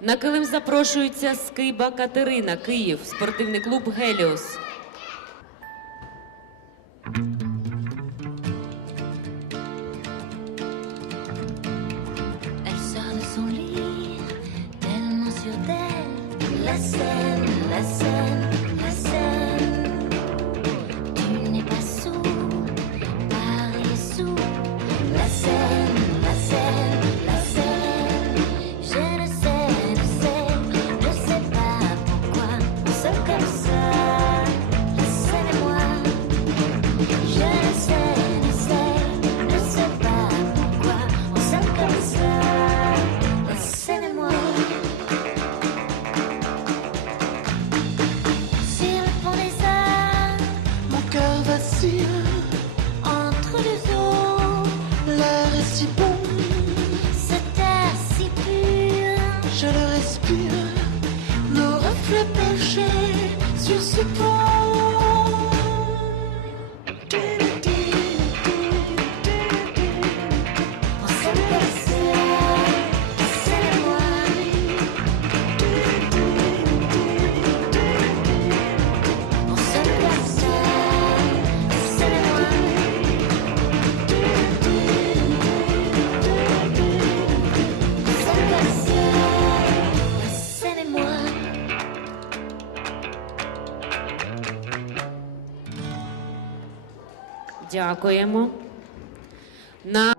На килим запрошується Скиба Катерина, Київ, спортивний клуб Геліос. La scène, respire, nos reflets penchés sur ce point. Дякуємо. На